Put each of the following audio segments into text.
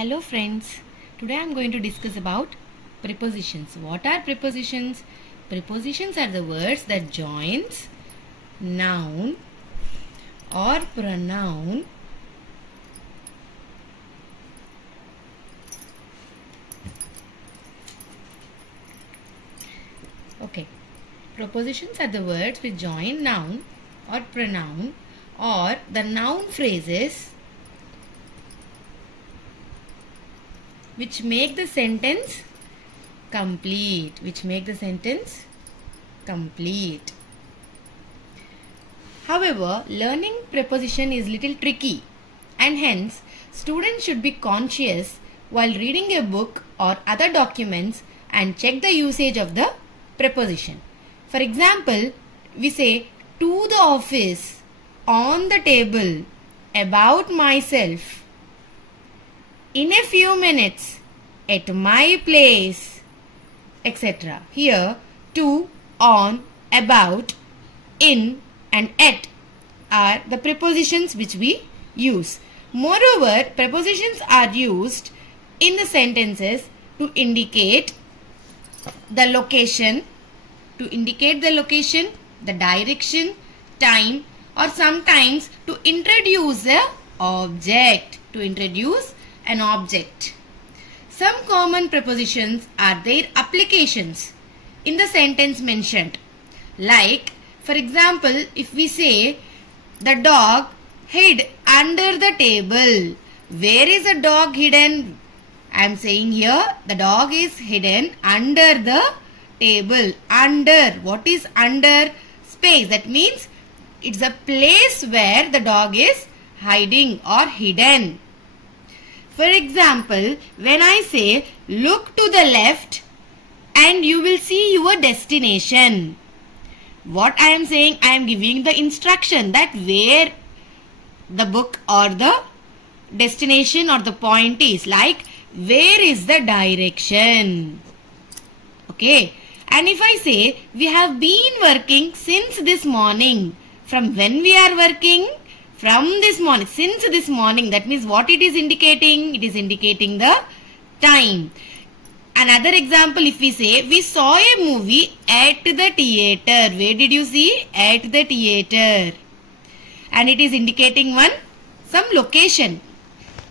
Hello friends, today I am going to discuss about prepositions. What are prepositions? Prepositions are the words that joins noun or pronoun Prepositions are the words which join noun or pronoun or the noun phrases which make the sentence complete. However, learning preposition is little tricky and hence students should be conscious while reading a book or other documents and check the usage of the preposition. For example, we say to the office, on the table, about myself, in a few minutes, at my place, etc. Here, to, on, about, in and at are the prepositions which we use. Moreover, prepositions are used in the sentences to indicate the location, the direction, time, or sometimes to introduce an object. Some common prepositions are their applications in the sentence mentioned. Like, for example, if we say the dog hid under the table. Where is the dog hidden? I am saying here the dog is hidden under the table. Under. What is under? Space. That means it's a place where the dog is hiding or hidden. For example, when I say look to the left and you will see your destination. What I am saying, I am giving the instruction that where the book or the destination or the point is. Like where is the direction. Okay. And if I say we have been working since this morning. From when we are working? From this morning. Since this morning. That means what it is indicating? It is indicating the time. Another example, if we say we saw a movie at the theater. Where did you see? At the theater. And it is indicating some location.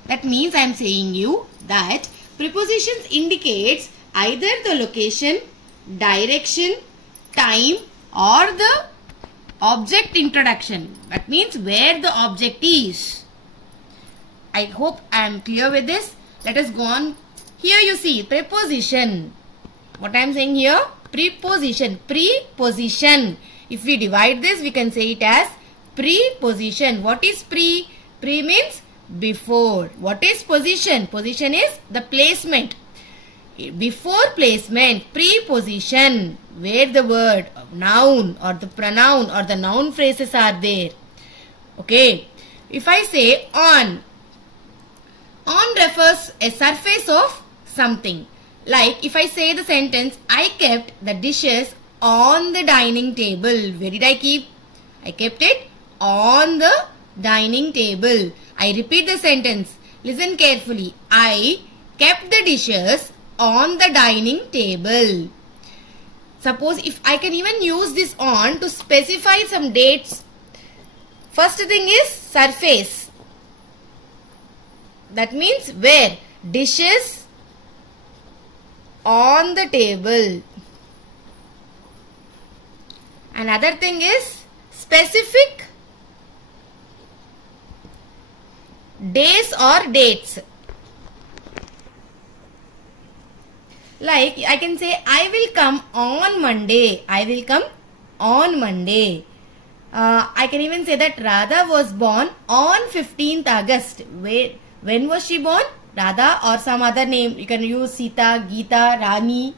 That means I am saying you that prepositions indicates either the location, direction, time or the object introduction. That means where the object is. I hope I am clear with this. Let us go on. Here you see preposition. What I am saying here? Preposition. Preposition. If we divide this, we can say it as preposition. What is pre? Pre means before. What is position? Position is the placement. Before placement, preposition, where the word noun or the pronoun or the noun phrases are there. Okay. If I say on refers a surface of something. Like if I say the sentence, I kept the dishes on the dining table. Where did I keep? I kept it on the dining table. I repeat the sentence. Listen carefully. I kept the dishes on the dining table. Suppose if I can even use this on to specify some dates. First thing is surface. That means where? Dishes on the table. Another thing is specific days or dates. Like I can say I will come on Monday. I will come on Monday. I can even say that Radha was born on 15th August. When was she born? Radha or some other name. You can use Sita, Geeta, Rani.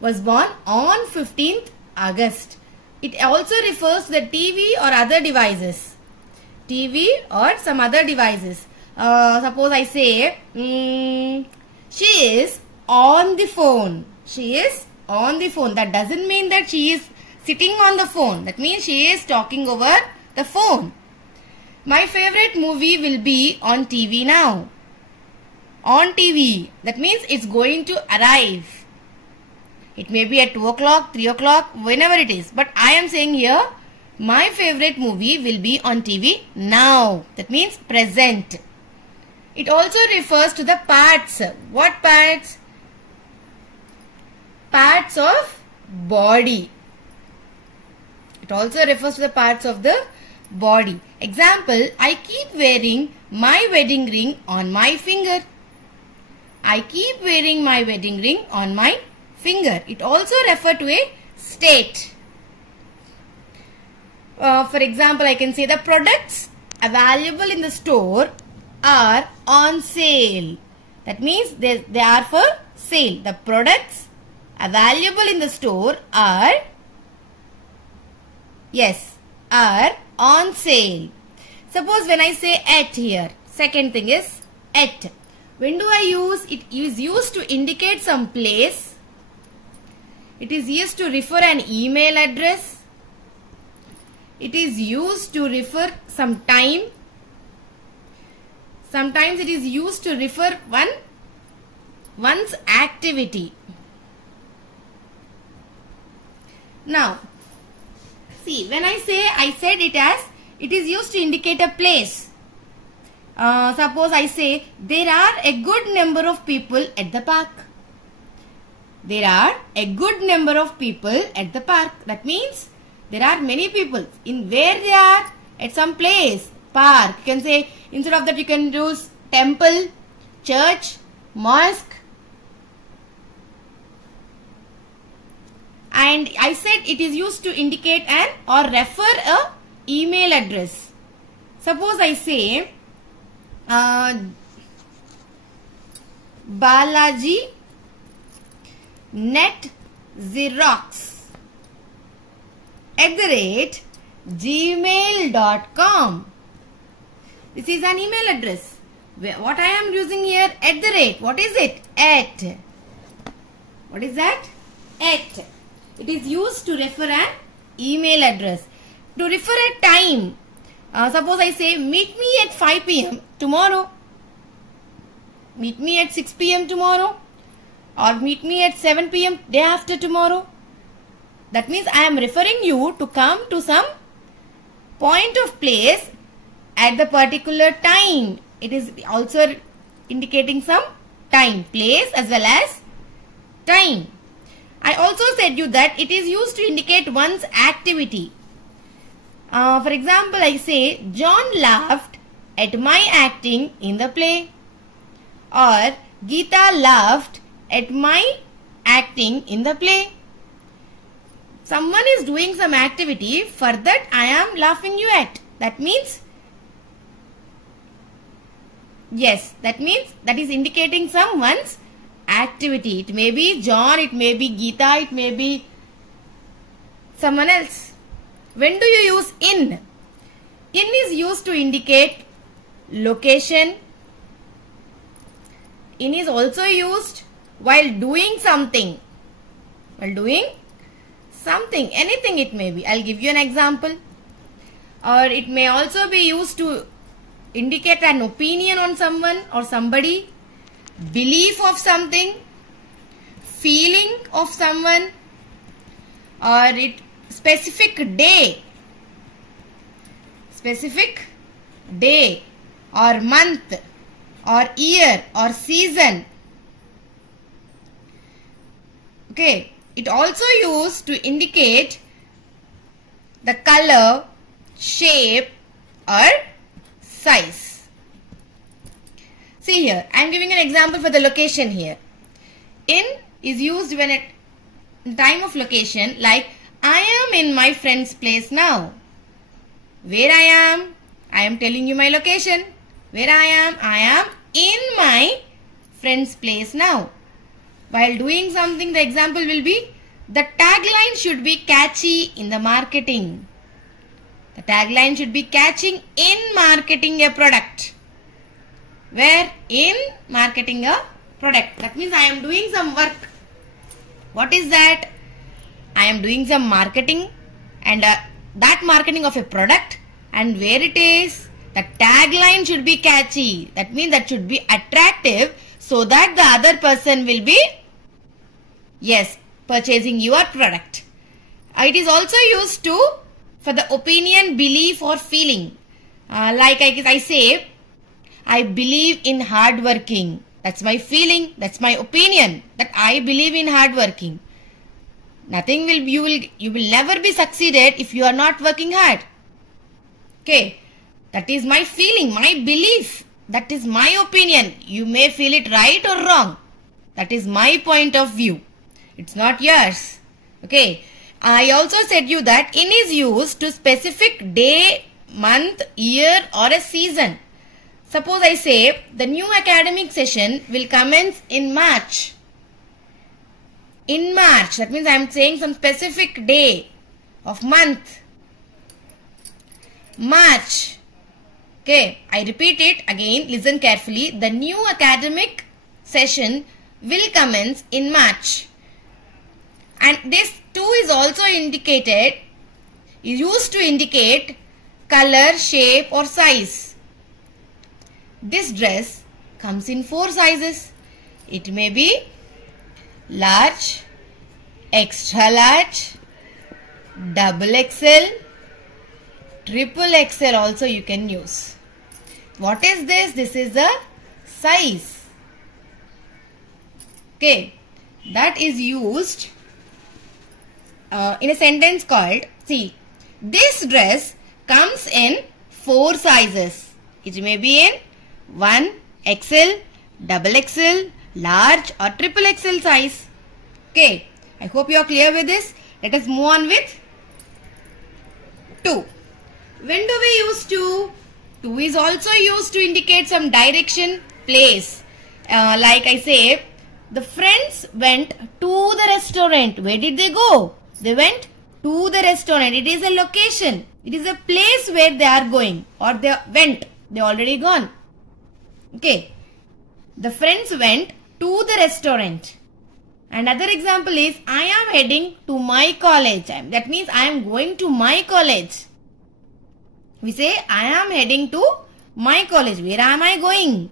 Was born on 15th August. It also refers to the TV or other devices. TV or some other devices. Suppose I say she is on the phone. She is on the phone. That doesn't mean that she is sitting on the phone. That means she is talking over the phone. My favorite movie will be on TV now. on TV. That means it's going to arrive. It may be at 2 o'clock, 3 o'clock, whenever it is. But I am saying here, my favorite movie will be on TV now. That means present. It also refers to the parts. What parts? Parts of body. It also refers to the parts of the body. Example, I keep wearing my wedding ring on my finger. I keep wearing my wedding ring on my finger. It also refers to a state. For example, I can say the products available in the store are on sale. That means they are for sale. The products available in the store are on sale. Suppose when I say at here, second thing is at. When do I use? It is used to indicate some place. It is used to refer an email address. It is used to refer some time. Sometimes it is used to refer one's activity. Now, see, when I said it is used to indicate a place. Suppose I say, there are a good number of people at the park. There are a good number of people at the park. That means there are many people. In where they are? At some place. Park. You can say, instead of that you can use temple, church, mosque. And I said it is used to indicate an or refer a email address. Suppose I say Balaji Net Xerox @gmail.com. This is an email address. What I am using here? @ What is it? At. What is that? At. It is used to refer an email address. To refer a time. Suppose I say, meet me at 5 p.m. tomorrow. Meet me at 6 p.m. tomorrow. Or meet me at 7 p.m. day after tomorrow. That means I am referring you to come to some point of place at the particular time. It is also indicating some time, place as well as time. I also said you that it is used to indicate one's activity. For example, I say, John laughed at my acting in the play. Or Geeta laughed at my acting in the play. Someone is doing some activity, for that I am laughing you at. That means, that is indicating someone's activity. It may be John, it may be Geeta, it may be someone else. When do you use in? In is used to indicate location. In is also used while doing something. Anything it may be. I'll give you an example. Or it may also be used to indicate an opinion on someone or somebody, belief of something, feeling of someone, or specific day or month or year or season. Okay. It also used to indicate the color, shape or size. See here, I am giving an example for the location here. In is used when at time of location, like I am in my friend's place now. Where I am? I am telling you my location. Where I am? I am in my friend's place now. While doing something, the example will be, the tagline should be catchy in the marketing. The tagline should be catching in marketing a product. Where? In marketing a product. That means I am doing some work. What is that? I am doing some marketing, and that marketing of a product, and where it is, The tagline should be catchy. That means that should be attractive so that the other person will be, yes, purchasing your product. It is also used for the opinion, belief or feeling. Like I say, I believe in hard working. That's my feeling. That's my opinion. That I believe in hard working. You will never be succeeded if you are not working hard. Okay. That is my feeling, my belief. That is my opinion. You may feel it right or wrong. That is my point of view. It's not yours. Okay. I also said you that in is used to specific day, month, year or a season. Suppose I say the new academic session will commence in March. In March. That means I am saying some specific day of month. March. Okay. I repeat it again. Listen carefully. The new academic session will commence in March. And this too is also indicated, is used to indicate color, shape or size. This dress comes in 4 sizes. It may be large, extra large, double XL, triple XL also you can use. What is this? This is a size. Okay. That is used in a sentence called, see, this dress comes in 4 sizes. It may be in 1 XL, double XL, large or triple XL size. Okay. I hope you are clear with this. Let us move on with 2. When do we use 2? 2 is also used to indicate some direction, place. Like I say, the friends went to the restaurant. Where did they go? They went to the restaurant. It is a location. It is a place where they are going or they went. They already gone. Okay. The friends went to the restaurant. Another example is, I am heading to my college. That means I am going to my college. We say, I am heading to my college. Where am I going?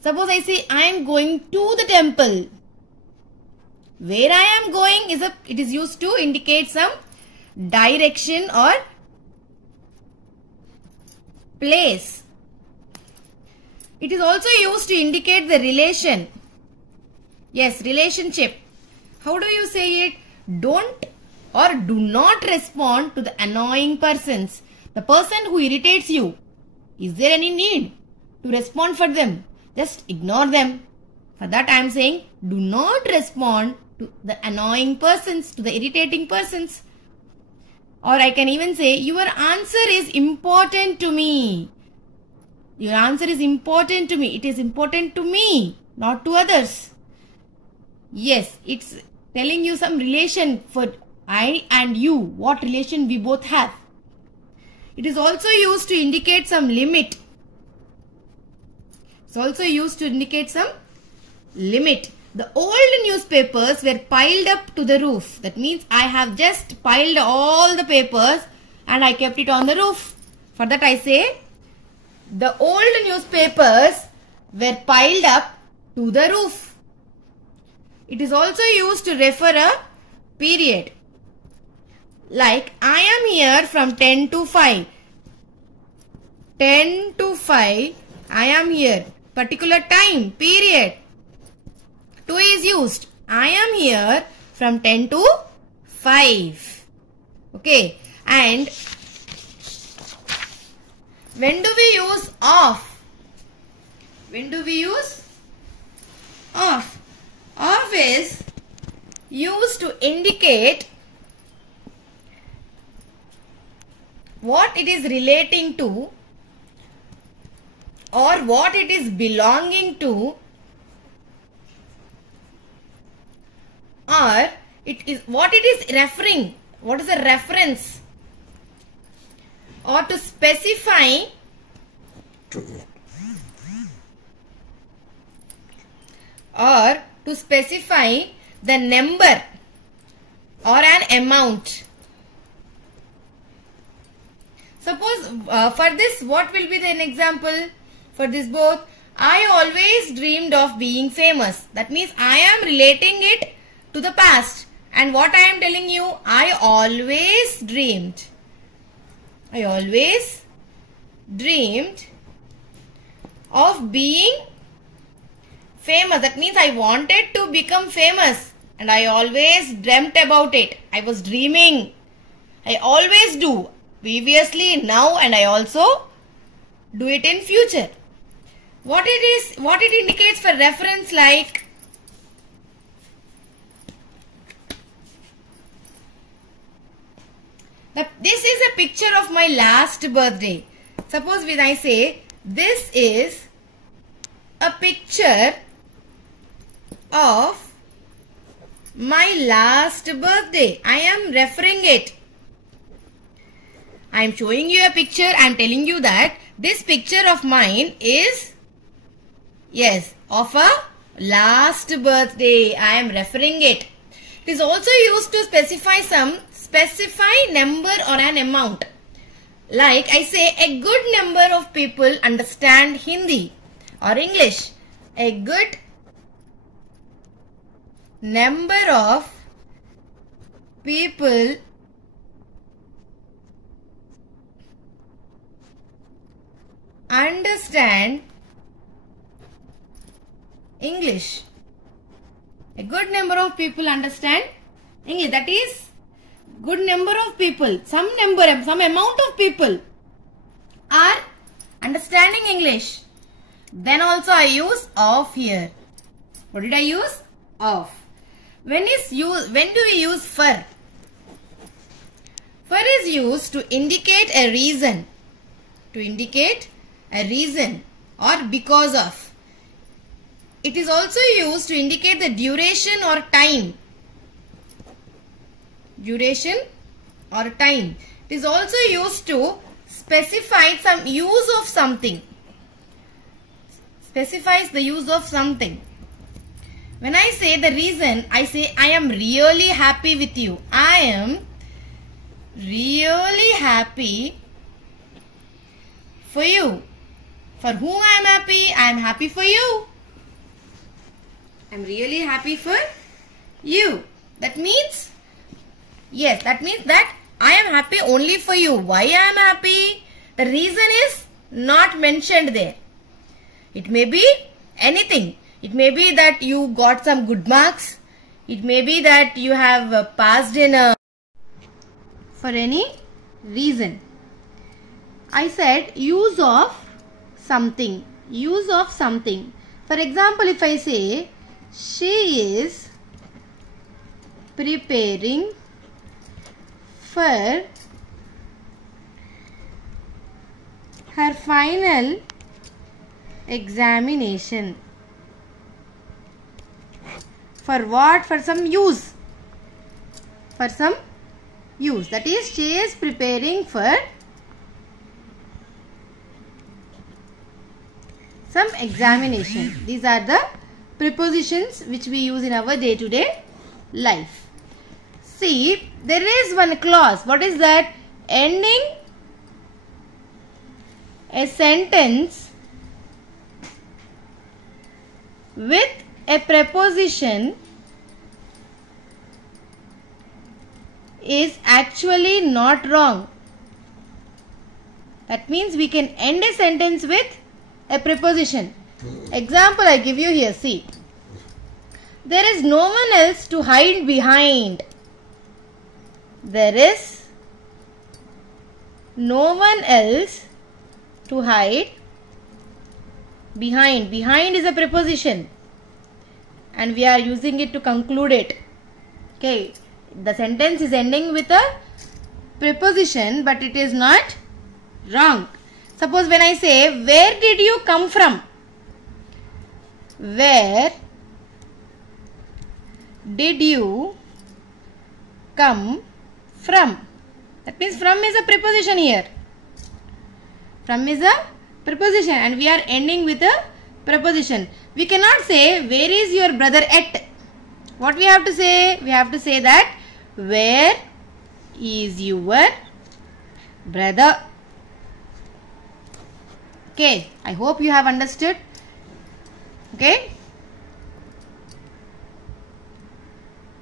Suppose I say, I am going to the temple. Where I am going it is used to indicate some direction or place. It is also used to indicate the relation. Yes, relationship. How do you say it? Don't or do not respond to the annoying persons. The person who irritates you. Is there any need to respond for them? Just ignore them. For that I am saying, do not respond to the annoying persons, to the irritating persons. Or I can even say, your answer is important to me. Your answer is important to me. It is important to me, not to others. Yes, it's telling you some relation for I and you, what relation we both have. It is also used to indicate some limit. It's also used to indicate some limit. The old newspapers were piled up to the roof. That means I have just piled all the papers and I kept it on the roof. For that I say, the old newspapers were piled up to the roof. It is also used to refer a period. Like, I am here from 10 to 5. 10 to 5, I am here. Particular time, period. 2 is used. I am here from 10 to 5. Okay. And when do we use off? When do we use off? Off is used to indicate what it is relating to or what it is belonging to, or it is what it is referring. What is the reference? Or to specify the number or an amount. Suppose for this, what will be an example? For this both, I always dreamed of being famous. That means I am relating it to the past. And what I am telling you, I always dreamed. I always dreamed of being famous. That means I wanted to become famous. And I always dreamt about it. I was dreaming. I always do. Previously, now, and I also do it in future. What it indicates for reference, like this is a picture of my last birthday. Suppose when I say this is a picture of my last birthday, I am referring it. I am showing you a picture. I am telling you that this picture of mine is, yes, of a last birthday. I am referring it. It is also used to specify number or an amount. Like I say, a good number of people understand Hindi or English. A good number of people understand English. A good number of people understand English. That is, good number of people, some amount of people are understanding English. Then also I use of here. What did I use? Of. When do we use for? For is used to indicate a reason. To indicate a reason or because of. It is also used to indicate the duration or time. Duration or time. It is also used to specify some use of something. Specifies the use of something. When I say the reason, I say I am really happy with you. I am really happy for you. For whom I am happy? I am happy for you. I am really happy for you. That means, yes, that means that I am happy only for you. Why I am happy? The reason is not mentioned there. It may be anything. It may be that you got some good marks. It may be that you have passed in for any reason. I said use of something. Use of something. For example, if I say she is preparing for her final examination. For what? For some use. For some use. That is, she is preparing for some examination. These are the prepositions which we use in our day-to-day life. See, there is one clause. What is that? Ending a sentence with a preposition is actually not wrong. That means we can end a sentence with a preposition. Example I give you here. See, there is no one else to hide behind. There is no one else to hide behind. Behind is a preposition and we are using it to conclude it. Okay, the sentence is ending with a preposition, but it is not wrong. Suppose when I say, where did you come from? Where did you come from? That means from is a preposition here. From is a preposition and we are ending with a preposition. We cannot say, where is your brother at? What we have to say? We have to say that, where is your brother? Okay, I hope you have understood. Okay,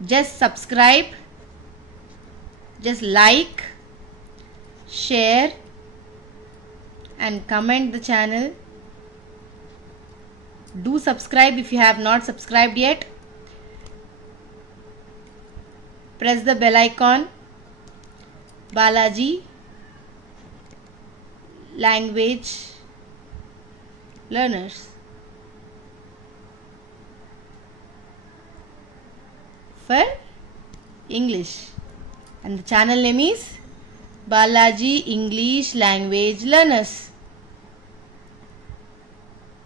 just subscribe, just like, share and comment the channel. Do subscribe if you have not subscribed yet. Press the bell icon. Balaji Language Learners for English, and the channel name is Balaji English Language Learners.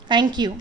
Thank you.